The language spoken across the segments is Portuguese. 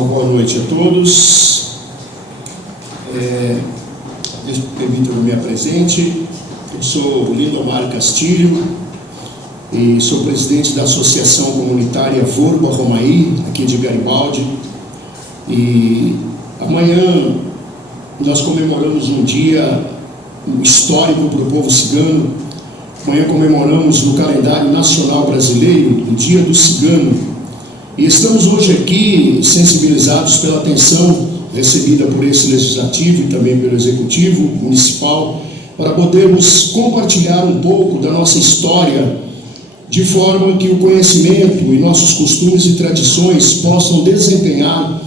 Uma boa noite a todos. Permita que eu me apresente. Eu sou Lindomar Castilho e sou presidente da Associação Comunitária Vorba Romaí, aqui de Garibaldi. E amanhã nós comemoramos um dia histórico para o povo cigano. Amanhã comemoramos no calendário nacional brasileiro o Dia do Cigano. E estamos hoje aqui sensibilizados pela atenção recebida por esse Legislativo e também pelo Executivo Municipal para podermos compartilhar um pouco da nossa história de forma que o conhecimento e nossos costumes e tradições possam desempenhar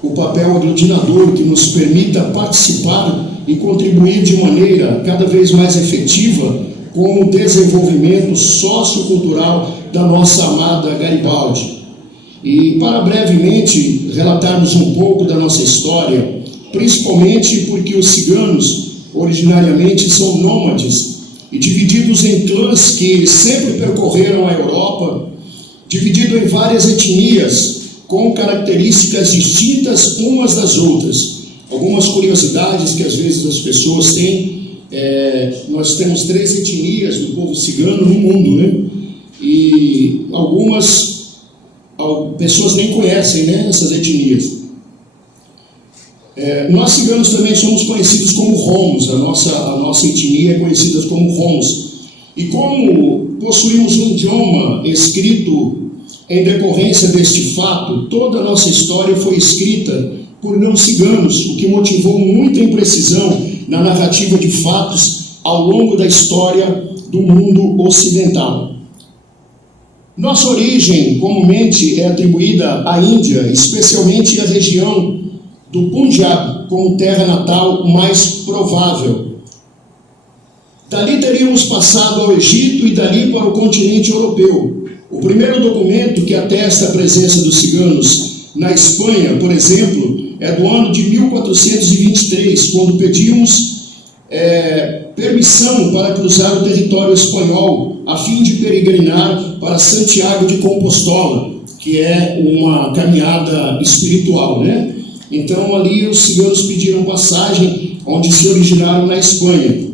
o papel aglutinador que nos permita participar e contribuir de maneira cada vez mais efetiva com o desenvolvimento sociocultural da nossa amada Garibaldi. E para brevemente relatarmos um pouco da nossa história, principalmente porque os ciganos originariamente são nômades e divididos em clãs que sempre percorreram a Europa, dividido em várias etnias com características distintas umas das outras. Algumas curiosidades que às vezes as pessoas têm, nós temos 3 etnias do povo cigano no mundo, né? E algumas pessoas nem conhecem, né, essas etnias. Nós ciganos também somos conhecidos como romos, a nossa etnia é conhecida como romos. E como possuímos um idioma escrito em decorrência deste fato, toda a nossa história foi escrita por não ciganos, o que motivou muita imprecisão na narrativa de fatos ao longo da história do mundo ocidental. Nossa origem comumente é atribuída à Índia, especialmente à região do Punjab, como terra natal mais provável. Dali teríamos passado ao Egito e dali para o continente europeu. O primeiro documento que atesta a presença dos ciganos na Espanha, por exemplo, é do ano de 1423, quando pedimos permissão para cruzar o território espanhol a fim de peregrinar para Santiago de Compostela, que é uma caminhada espiritual, né? Então ali os ciganos pediram passagem, onde se originaram na Espanha.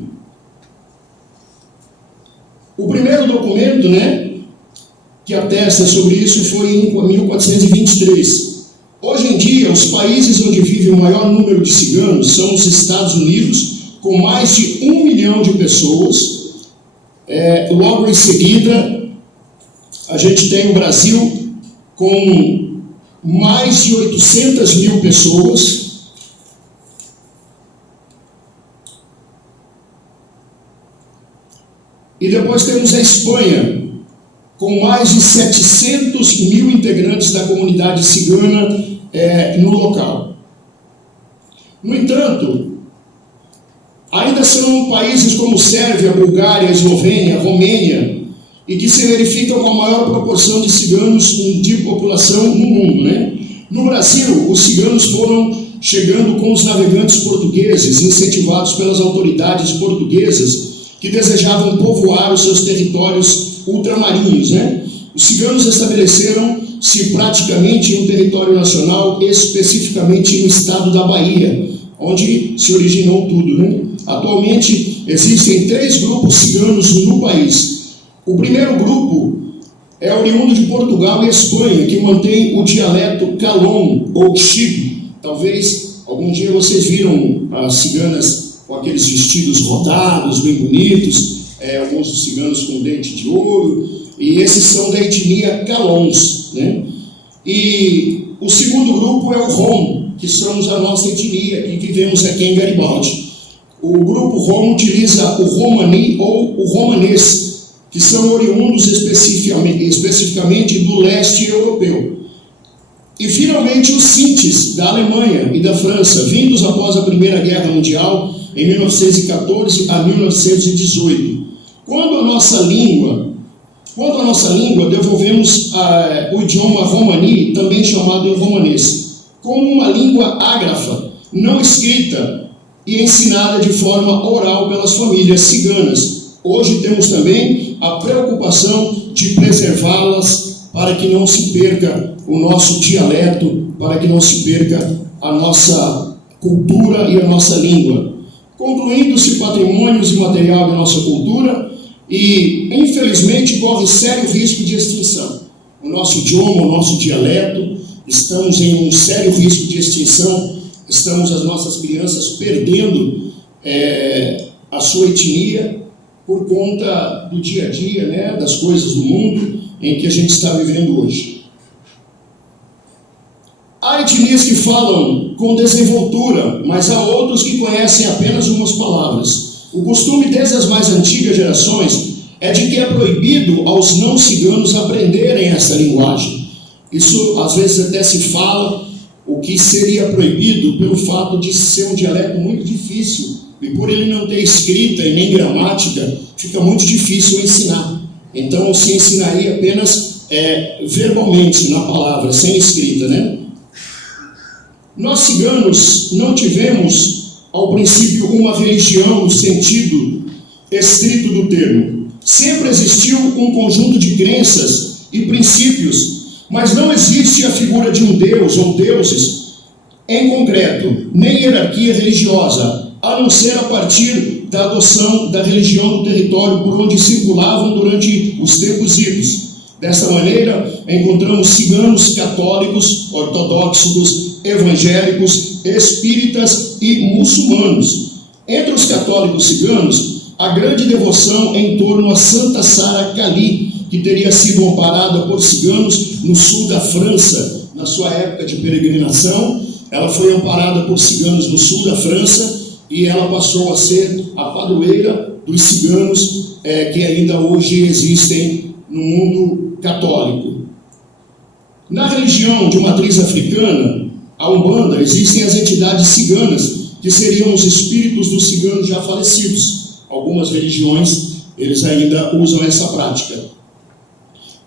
O primeiro documento, né, que atesta sobre isso foi em 1423. Hoje em dia, os países onde vive o maior número de ciganos são os Estados Unidos, com mais de 1 milhão de pessoas. Logo em seguida, a gente tem o Brasil com mais de 800 mil pessoas. E depois temos a Espanha, com mais de 700 mil integrantes da comunidade cigana no local. No entanto, ainda são países como Sérvia, Bulgária, Eslovênia, Romênia, e que se verificam com a maior proporção de ciganos de população no mundo, né? No Brasil, os ciganos foram chegando com os navegantes portugueses, incentivados pelas autoridades portuguesas, que desejavam povoar os seus territórios ultramarinos, né? Os ciganos estabeleceram-se praticamente no território nacional, especificamente no estado da Bahia, onde se originou tudo, né? Atualmente, existem 3 grupos ciganos no país. O primeiro grupo é oriundo de Portugal e Espanha, que mantém o dialeto calon ou chico. Talvez algum dia vocês viram as ciganas com aqueles vestidos rodados, bem bonitos, alguns dos ciganos com dente de ouro, e esses são da etnia calons, né? E o segundo grupo é o rom, que somos a nossa etnia, que vivemos aqui em Garibaldi. O grupo rom utiliza o romani ou o romanês, que são oriundos especificamente do leste europeu. E finalmente os sintis da Alemanha e da França, vindos após a Primeira Guerra Mundial, em 1914 a 1918. Quando a nossa língua devolvemos o idioma romani, também chamado em romanês, como uma língua ágrafa, não escrita e ensinada de forma oral pelas famílias ciganas. Hoje temos também a preocupação de preservá-las para que não se perca o nosso dialeto, para que não se perca a nossa cultura e a nossa língua. Concluindo-se patrimônios imaterial da nossa cultura e, infelizmente, corre sério risco de extinção. O nosso idioma, o nosso dialeto, estamos em um sério risco de extinção, estamos as nossas crianças perdendo a sua etnia por conta do dia a dia, né, das coisas do mundo em que a gente está vivendo hoje. Há etnias que falam com desenvoltura, mas há outros que conhecem apenas umas palavras. O costume desde as mais antigas gerações é de que é proibido aos não ciganos aprenderem essa linguagem. Isso às vezes até se fala o que seria proibido pelo fato de ser um dialeto muito difícil, e por ele não ter escrita e nem gramática, fica muito difícil ensinar. Então se ensinaria apenas verbalmente, na palavra, sem escrita, né? Nós ciganos não tivemos, ao princípio, uma religião no sentido estrito do termo. Sempre existiu um conjunto de crenças e princípios, mas não existe a figura de um deus ou deuses em concreto, nem hierarquia religiosa, a não ser a partir da adoção da religião do território por onde circulavam durante os tempos idos. Dessa maneira, encontramos ciganos católicos, ortodoxos, evangélicos, espíritas e muçulmanos. Entre os católicos ciganos, a grande devoção em torno a Santa Sara Cali, que teria sido amparada por ciganos no sul da França, na sua época de peregrinação. Ela foi amparada por ciganos no sul da França e ela passou a ser a padroeira dos ciganos que ainda hoje existem no mundo católico. Na religião de matriz africana, a Umbanda, existem as entidades ciganas, que seriam os espíritos dos ciganos já falecidos. Algumas religiões, eles ainda usam essa prática.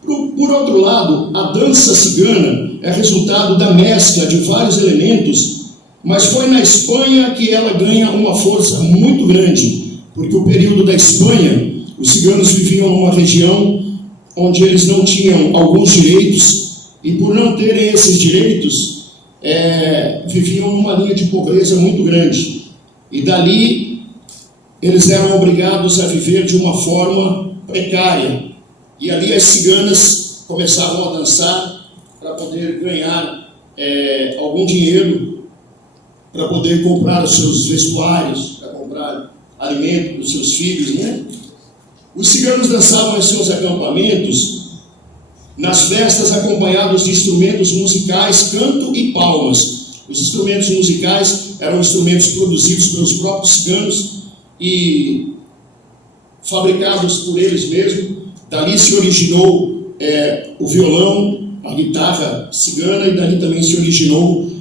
Por outro lado, a dança cigana é resultado da mescla de vários elementos, mas foi na Espanha que ela ganha uma força muito grande, porque o período da Espanha, os ciganos viviam numa região onde eles não tinham alguns direitos, e por não terem esses direitos, viviam numa linha de pobreza muito grande. E dali, eles eram obrigados a viver de uma forma precária. E ali as ciganas começavam a dançar para poder ganhar algum dinheiro, para poder comprar os seus vestuários, para comprar alimento para os seus filhos, né? Os ciganos dançavam em seus acampamentos, nas festas, acompanhados de instrumentos musicais, canto e palmas. Os instrumentos musicais eram instrumentos produzidos pelos próprios ciganos e fabricados por eles mesmos. Dali se originou o violão, a guitarra cigana, e dali também se originou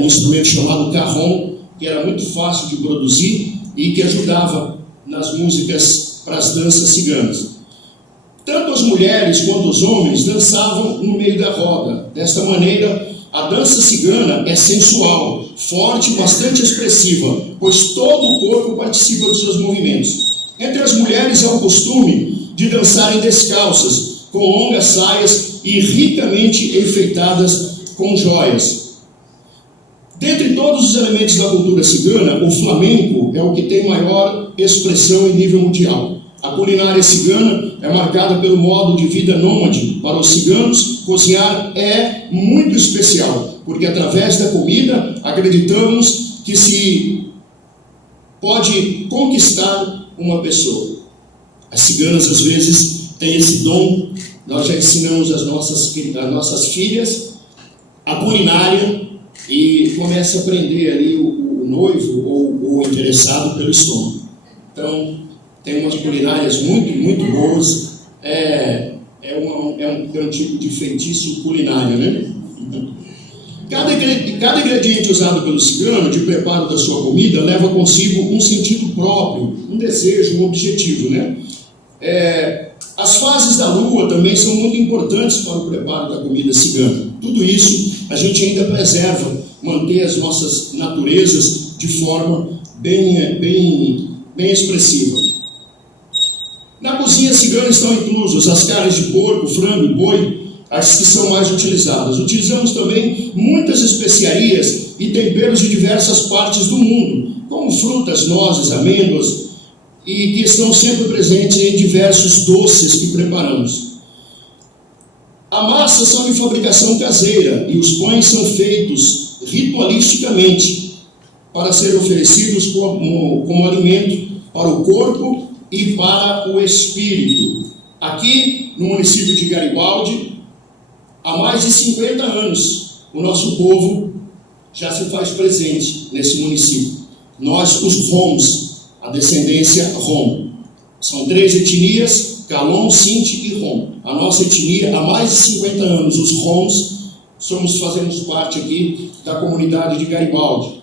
um instrumento chamado carrom, que era muito fácil de produzir e que ajudava nas músicas para as danças ciganas. Tanto as mulheres quanto os homens dançavam no meio da roda. Desta maneira, a dança cigana é sensual, forte e bastante expressiva, pois todo o corpo participa dos seus movimentos. Entre as mulheres há o costume de dançarem descalças, com longas saias e ricamente enfeitadas com joias. Dentre todos os elementos da cultura cigana, o flamenco é o que tem maior expressão em nível mundial. A culinária cigana é marcada pelo modo de vida nômade. Para os ciganos, cozinhar é muito especial, porque através da comida acreditamos que se pode conquistar uma pessoa. As ciganas às vezes têm esse dom. Nós já ensinamos as nossas filhas a culinária e começa a aprender ali o noivo ou o interessado pelo estômago. Então, tem umas culinárias muito, muito boas. É um tipo de feitiço culinário, né? Cada ingrediente usado pelo cigano de preparo da sua comida leva consigo um sentido próprio, um desejo, um objetivo, né? As fases da lua também são muito importantes para o preparo da comida cigana. Tudo isso a gente ainda preserva, manter as nossas naturezas de forma bem expressiva. Na cozinha cigana estão inclusos as carnes de porco, frango e boi, as que são mais utilizadas. Utilizamos também muitas especiarias e temperos de diversas partes do mundo, como frutas, nozes, amêndoas, e que estão sempre presentes em diversos doces que preparamos. A massa são de fabricação caseira e os pães são feitos ritualisticamente para serem oferecidos como alimento para o corpo e para o espírito. Aqui, no município de Garibaldi, há mais de 50 anos, o nosso povo já se faz presente nesse município. Nós, os Roms, a descendência Rom. São 3 etnias, Calon, Sinti e Rom. A nossa etnia, há mais de 50 anos, os Roms, fazemos parte aqui da comunidade de Garibaldi.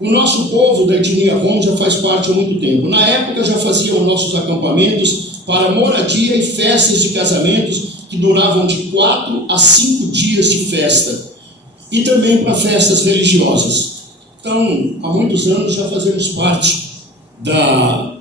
O nosso povo da etnia Rom já faz parte há muito tempo. Na época já faziam nossos acampamentos para moradia e festas de casamentos que duravam de 4 a 5 dias de festa. E também para festas religiosas. Então, há muitos anos já fazemos parte da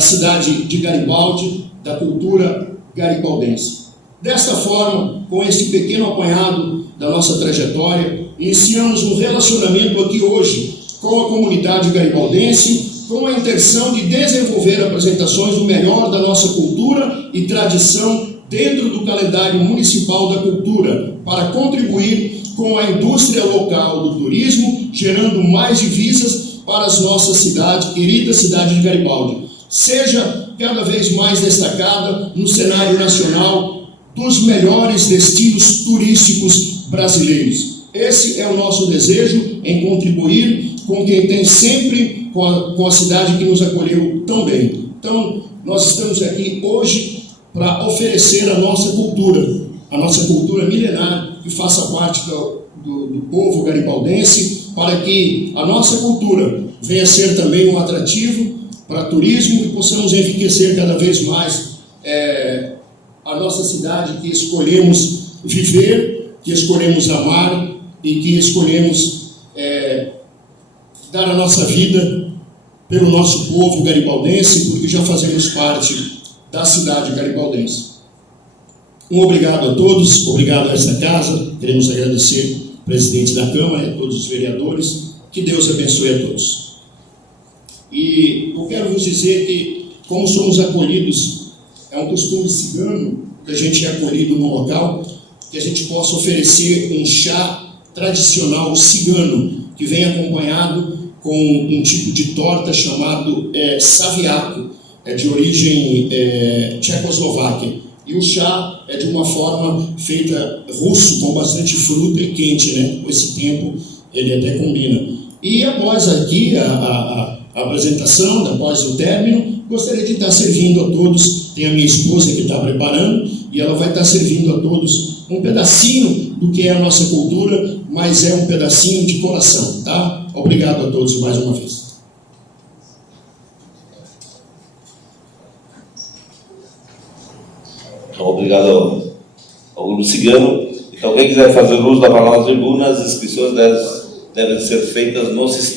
cidade de Garibaldi, da cultura garibaldense. Desta forma, com esse pequeno apanhado da nossa trajetória, iniciamos um relacionamento aqui hoje com a comunidade garibaldense, com a intenção de desenvolver apresentações do melhor da nossa cultura e tradição dentro do calendário municipal da cultura, para contribuir com a indústria local do turismo, gerando mais divisas para a nossa cidade, querida cidade de Garibaldi, seja cada vez mais destacada no cenário nacional dos melhores destinos turísticos brasileiros. Esse é o nosso desejo, em contribuir com quem tem sempre, com a cidade que nos acolheu tão bem. Então, nós estamos aqui hoje para oferecer a nossa cultura milenar, que faça parte do povo garibaldense, para que a nossa cultura venha a ser também um atrativo para turismo e possamos enriquecer cada vez mais a nossa cidade que escolhemos viver, que escolhemos amar e que escolhemos dar a nossa vida pelo nosso povo garibaldense, porque já fazemos parte da cidade garibaldense. Um obrigado a todos, obrigado a esta casa, queremos agradecer ao presidente da Câmara e a todos os vereadores, que Deus abençoe a todos. E eu quero vos dizer que, como somos acolhidos, é um costume cigano, que a gente é acolhido no local, que a gente possa oferecer um chá tradicional cigano, que vem acompanhado com um tipo de torta chamado saviaco, de origem tchecoslováquia. E o chá é de uma forma feita russo, com bastante fruta e quente, né? Com esse tempo ele até combina. E após aqui a apresentação, após o término, gostaria de estar servindo a todos, tem a minha esposa que está preparando, e ela vai estar servindo a todos um pedacinho do que é a nossa cultura, mas é um pedacinho de coração, tá? Obrigado a todos mais uma vez. Obrigado ao grupo cigano. Então, quem quiser fazer uso da palavra tribuna, as inscrições devem ser feitas no sistema.